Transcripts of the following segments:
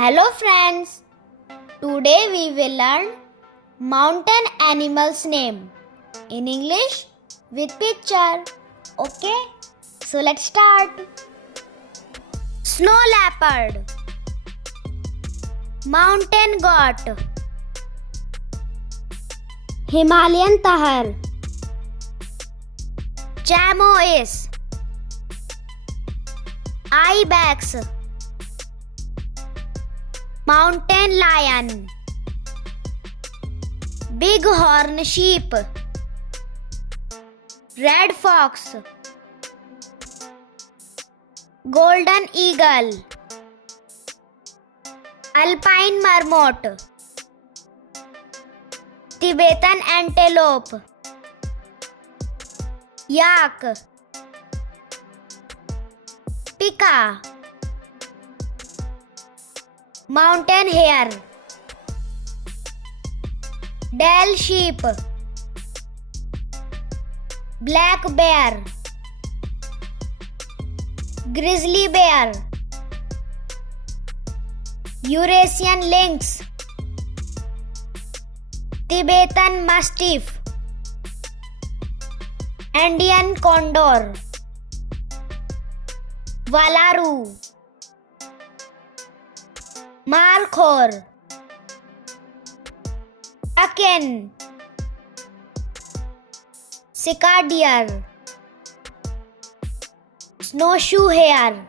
Hello friends, today we will learn mountain animals name in English with picture. Okay, so let's start. Snow leopard, mountain goat, Himalayan Tahr, Chamois, Ibex, mountain lion, Bighorn sheep, red fox, golden eagle, alpine marmot, Tibetan antelope, yak, pika, mountain hare, Dell sheep, black bear, grizzly bear, Eurasian lynx, Tibetan mastiff, Andean condor, Valaru, Markhor, Aken, Sika deer, snowshoe hare,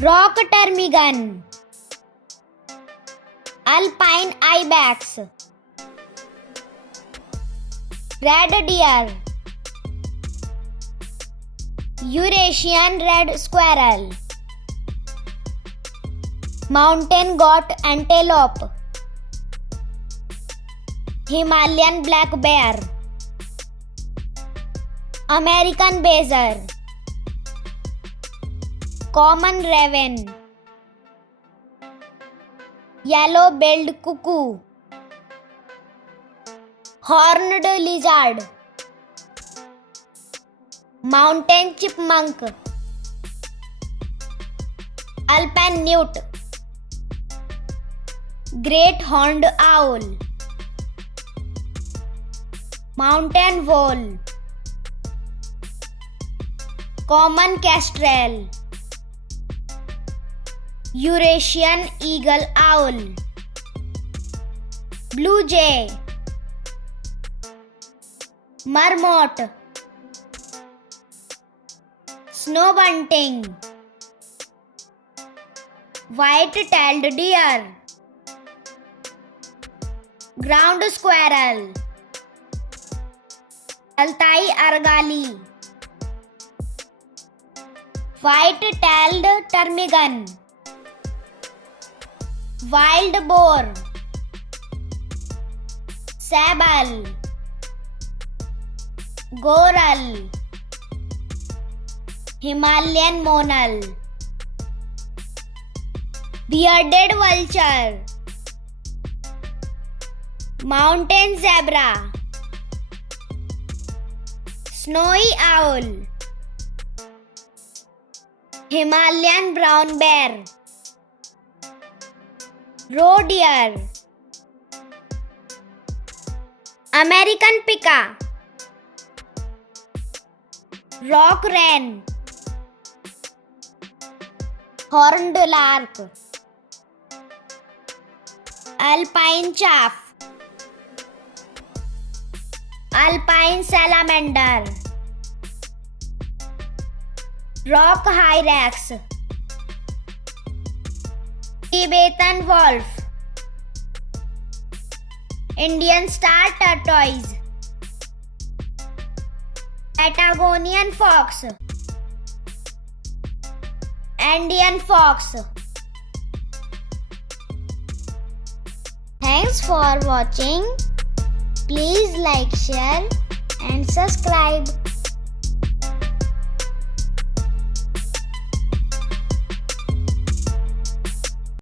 rock ptarmigan, alpine ibex, red deer, Eurasian red squirrel, mountain goat antelope, Himalayan black bear, American bear, common raven, yellow-billed cuckoo, horned lizard, mountain chipmunk, alpine newt, great horned owl, mountain vole, common kestrel, Eurasian eagle owl, blue jay, marmot, snow bunting, white-tailed deer, ground squirrel, Altai argali, white-tailed ptarmigan, wild boar, sable, goral, Himalayan monal, bearded vulture, mountain zebra, snowy owl, Himalayan brown bear, roe deer, American pika, rock wren, horned lark, alpine chaff, alpine salamander, rock hyrax, Tibetan wolf, Indian star tortoise, Patagonian fox, Andean fox. Thanks for watching. Please like, share and subscribe.